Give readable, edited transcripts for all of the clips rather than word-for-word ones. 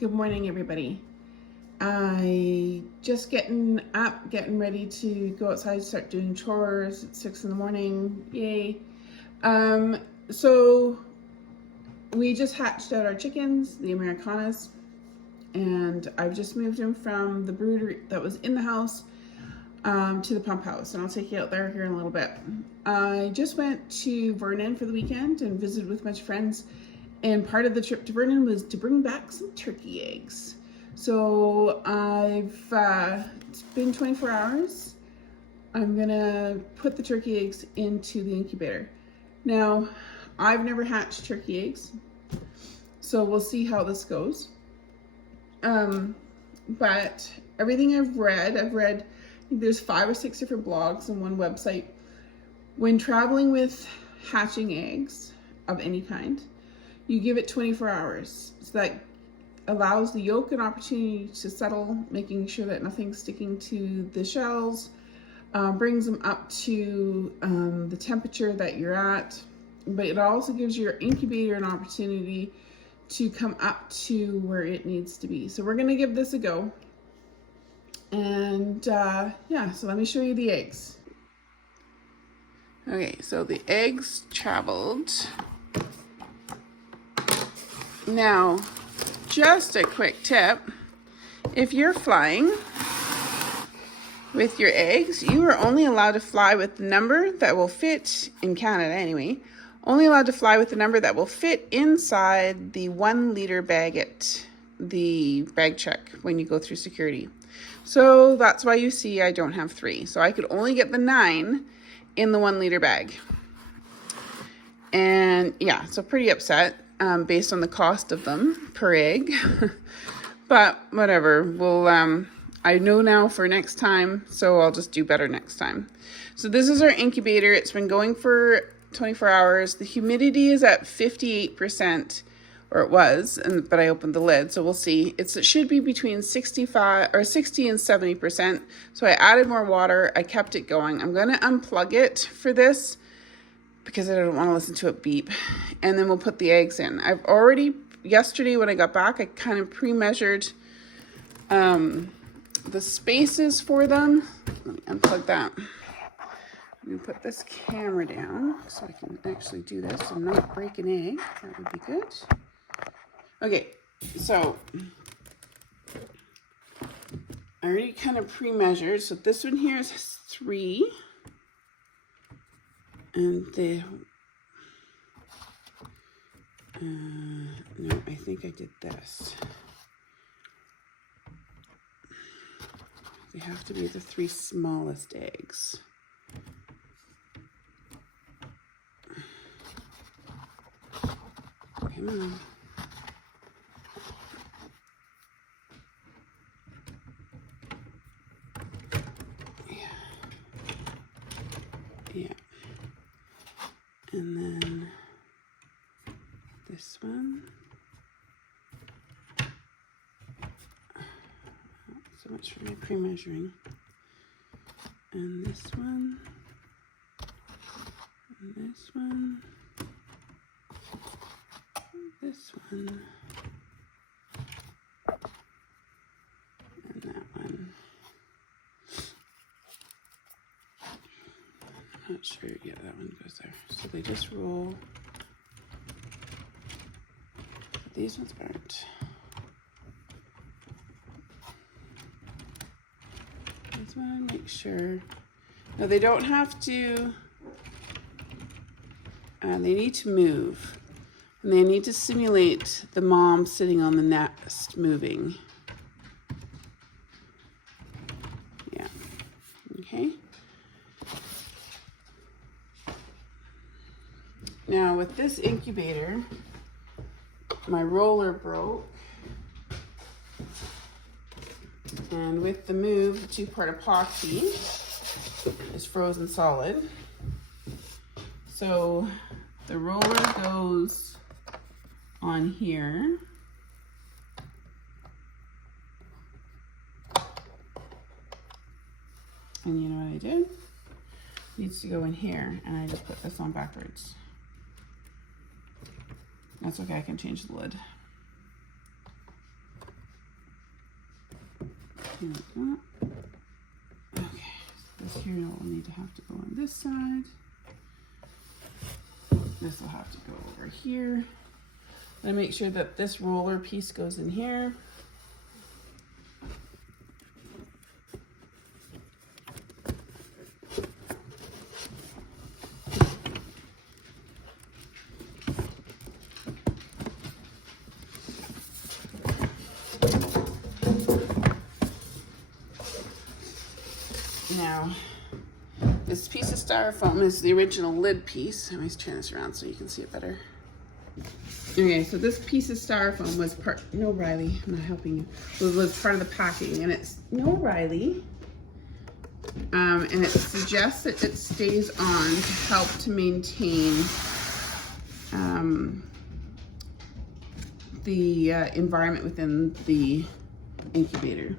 Good morning, everybody. I just getting up, getting ready to go outside, start doing chores at 6 in the morning. Yay. So we just hatched out our chickens, the Americanas, and I've just moved them from the brooder that was in the house to the pump house, and I'll take you out there here in a little bit. I just went to Vernon for the weekend and visited with a bunch of friends, and part of the trip to Vernon was to bring back some turkey eggs. So it's been 24 hours. I'm gonna put the turkey eggs into the incubator. Now, I've never hatched turkey eggs, so we'll see how this goes. But everything I've read, I think there's 5 or 6 different blogs and one website. When traveling with hatching eggs of any kind, you give it 24 hours. So that allows the yolk an opportunity to settle, making sure that nothing's sticking to the shells, brings them up to the temperature that you're at, but it also gives your incubator an opportunity to come up to where it needs to be. So we're gonna give this a go. And yeah, so let me show you the eggs. Okay, so the eggs traveled. Now, just a quick tip, if you're flying with your eggs, you are only allowed to fly with the number that will fit, in Canada anyway, only allowed to fly with the number that will fit inside the 1 liter bag at the bag check when you go through security. So that's why you see I don't have 3. So I could only get the 9 in the 1 liter bag. And yeah, so pretty upset. Based on the cost of them per egg, but whatever, we'll, I know now for next time, so I'll just do better next time. So this is our incubator. It's been going for 24 hours. The humidity is at 58%, or it was, but I opened the lid, so we'll see. It should be between 60 and 70%. So I added more water. I kept it going. I'm going to unplug it for this because I don't want to listen to it beep. And then we'll put the eggs in. I've already, yesterday when I got back, I kind of pre-measured the spaces for them. Let me unplug that. I'm going to put this camera down so I can actually do this and not break an egg. That would be good. Okay, so I already kind of pre-measured. So this one here is 3. And no, I think I did this. They have to be the 3 smallest eggs. Come on. Yeah. And then this one. So much for my pre-measuring. And this one. And this one. This one. And that one. Not sure. Yeah, that one goes there. So they just roll. These ones aren't. Just want to make sure. No, they don't have to. They need to move. And they need to simulate the mom sitting on the nest moving. Yeah. Okay. Now with this incubator, my roller broke, and with the move, the 2-part epoxy is frozen solid. So the roller goes on here. And you know what I did? It needs to go in here, and I just put this on backwards. That's okay, I can change the lid. something like that. Okay, so this here will need to have to go on this side. This will have to go over here. And make sure that this roller piece goes in here. Now, this piece of styrofoam is the original lid piece. Let me turn this around so you can see it better. Okay, so this piece of styrofoam was part, no Riley, I'm not helping you, was part of the packing, and it's, no Riley, and it suggests that it stays on to help to maintain the environment within the incubator.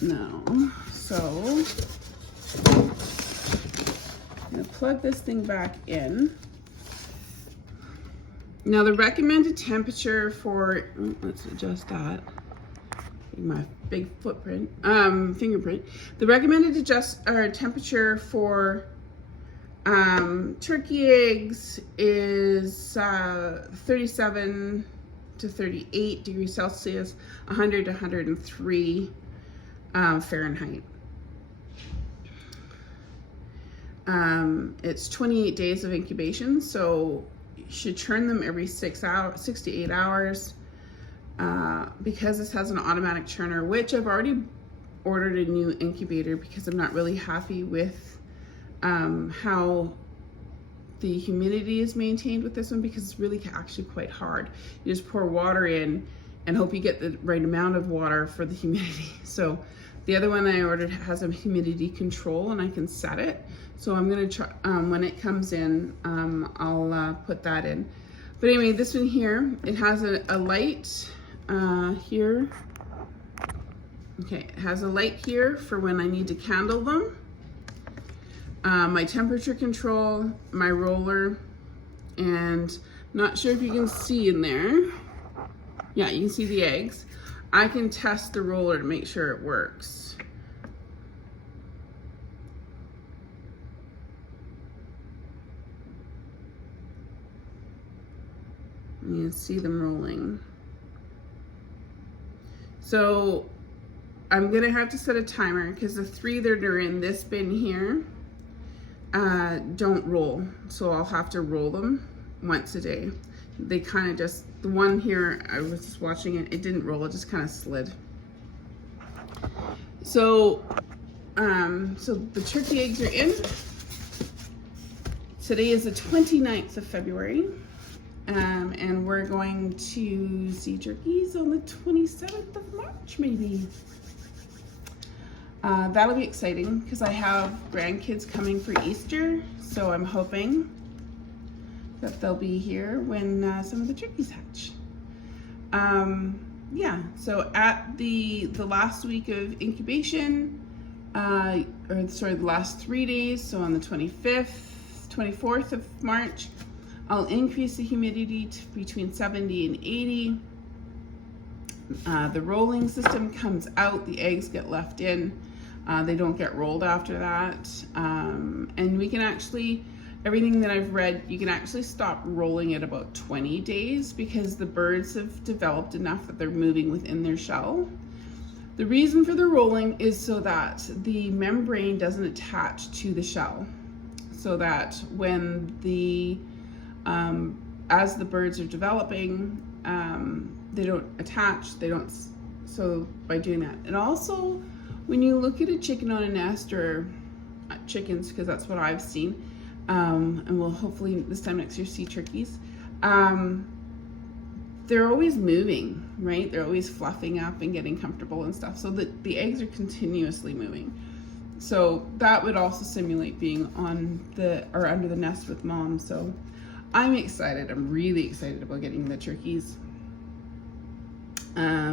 No, so I'm gonna plug this thing back in. Now the recommended temperature for, let's adjust that, my big footprint, fingerprint. The recommended temperature for turkey eggs is 37 to 38 degrees Celsius, 100 to 103 Fahrenheit. It's 28 days of incubation, so you should churn them every 6 to 8 hours. Because this has an automatic churner, which I've already ordered a new incubator because I'm not really happy with how the humidity is maintained with this one, because it's really actually quite hard. You just pour water in and hope you get the right amount of water for the humidity. So the other one I ordered has a humidity control and I can set it. So I'm gonna try, when it comes in, I'll put that in. But anyway, this one here, it has a light here. Okay, it has a light here for when I need to candle them. My temperature control, my roller, and not sure if you can see in there. Yeah, you can see the eggs. I can test the roller to make sure it works. You can see them rolling. So I'm gonna have to set a timer because the 3 that are in this bin here don't roll. So I'll have to roll them once a day. They kind of just, the one here, I was just watching it, it didn't roll, it just kind of slid. So, so the turkey eggs are in. Today is the 29th of February. And we're going to see turkeys on the 27th of March, maybe. That'll be exciting because I have grandkids coming for Easter, so I'm hoping that they'll be here when some of the turkeys hatch. Yeah, so at the last week of incubation, or sorry, the last 3 days, so on the 25th, 24th of March, I'll increase the humidity to between 70 and 80. The rolling system comes out, the eggs get left in. They don't get rolled after that. And we can actually, everything that I've read, you can actually stop rolling at about 20 days because the birds have developed enough that they're moving within their shell. The reason for the rolling is so that the membrane doesn't attach to the shell. So that when the, as the birds are developing, they don't attach, they don't, so by doing that. And also, when you look at a chicken on a nest, or chickens, because that's what I've seen, and we'll hopefully this time next year see turkeys, they're always moving, right? They're always fluffing up and getting comfortable and stuff. So the eggs are continuously moving. So that would also simulate being on the, or under the nest with mom. So I'm excited. I'm really excited about getting the turkeys. I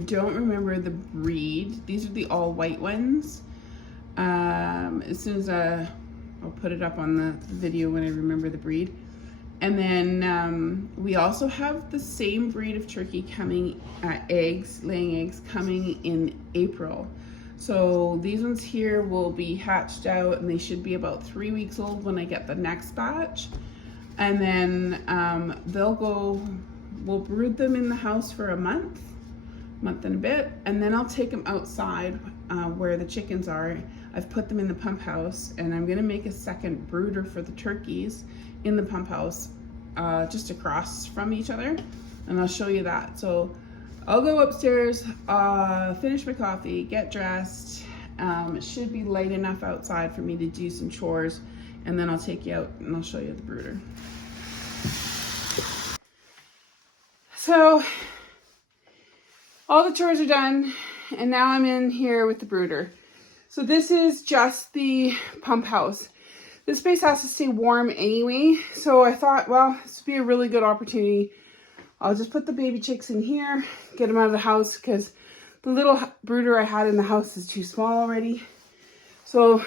don't remember the breed. These are the all white ones. As soon as I'll put it up on the video when I remember the breed. And then we also have the same breed of turkey coming, laying eggs coming in April. So these ones here will be hatched out and they should be about 3 weeks old when I get the next batch. And then we'll brood them in the house for a month and a bit, and then I'll take them outside where the chickens are. I've put them in the pump house, and I'm gonna make a second brooder for the turkeys in the pump house just across from each other, and I'll show you that. So I'll go upstairs, finish my coffee, get dressed. It should be light enough outside for me to do some chores, and then I'll take you out and I'll show you the brooder. So all the chores are done, and now I'm in here with the brooder. So this is just the pump house. This space has to stay warm anyway, so I thought, well, this would be a really good opportunity. I'll just put the baby chicks in here, get them out of the house, because the little brooder I had in the house is too small already. So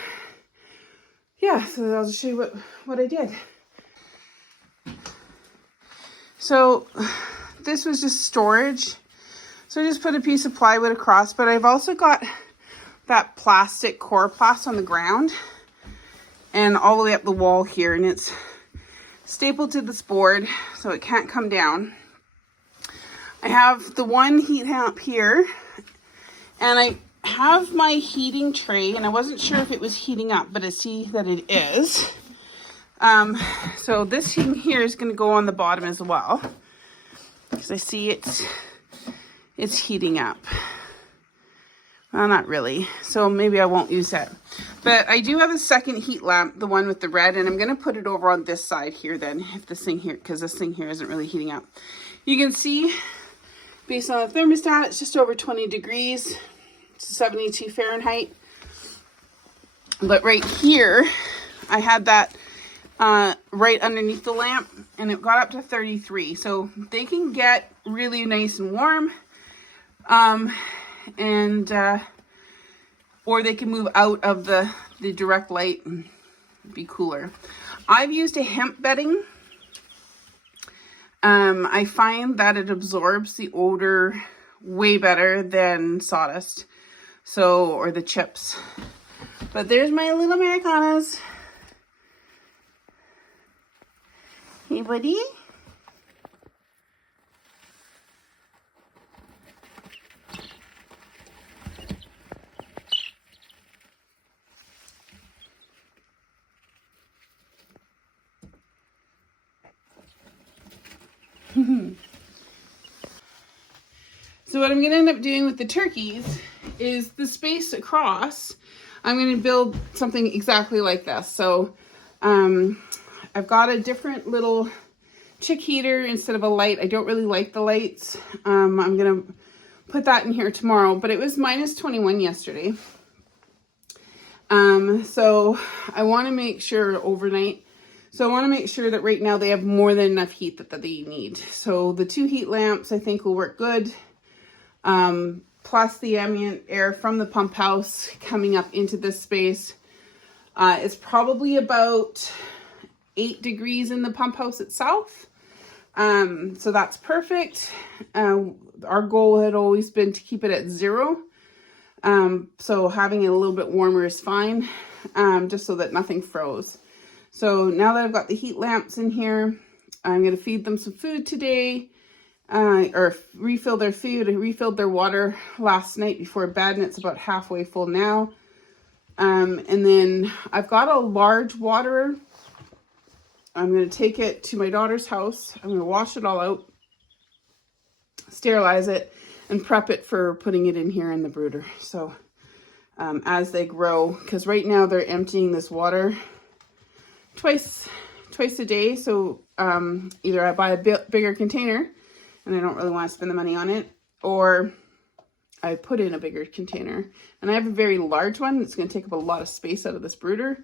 yeah, so I'll just show you what I did. So this was just storage. So I just put a piece of plywood across, but I've also got that plastic coroplast on the ground and all the way up the wall here, and it's stapled to this board so it can't come down. I have the one heat lamp here, and I have my heating tray, and I wasn't sure if it was heating up, but I see that it is. So this thing here is going to go on the bottom as well, because I see it's heating up. Well, not really, so maybe I won't use that. But I do have a second heat lamp, the one with the red, and I'm going to put it over on this side here then, if this thing here, because this thing here isn't really heating up. You can see, based on the thermostat, it's just over 20 degrees, it's 72 Fahrenheit. But right here, I had that right underneath the lamp, and it got up to 33. So they can get really nice and warm. Or they can move out of the direct light and be cooler. I've used a hemp bedding. I find that it absorbs the odor way better than sawdust, or the chips. But there's my little Americanas. Hey, buddy. So what I'm going to end up doing with the turkeys is the space across, I'm going to build something exactly like this. So I've got a different little chick heater instead of a light. I don't really like the lights. I'm going to put that in here tomorrow, but it was minus 21 yesterday. So I want to make sure overnight. So I want to make sure that right now they have more than enough heat that they need. So the 2 heat lamps I think will work good. Plus the ambient air from the pump house coming up into this space. It's probably about 8 degrees in the pump house itself. So that's perfect. Our goal had always been to keep it at 0. So having it a little bit warmer is fine, just so that nothing froze. So now that I've got the heat lamps in here, I'm going to feed them some food today, or refill their food. I refilled their water last night before bed, and it's about halfway full now. And then I've got a large waterer. I'm going to take it to my daughter's house. I'm going to wash it all out, sterilize it, and prep it for putting it in here in the brooder. So as they grow, because right now they're emptying this water twice a day. So either I buy a bigger container, and I don't really want to spend the money on it, or I put in a bigger container. And I have a very large one. It's going to take up a lot of space out of this brooder,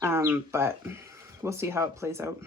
but we'll see how it plays out.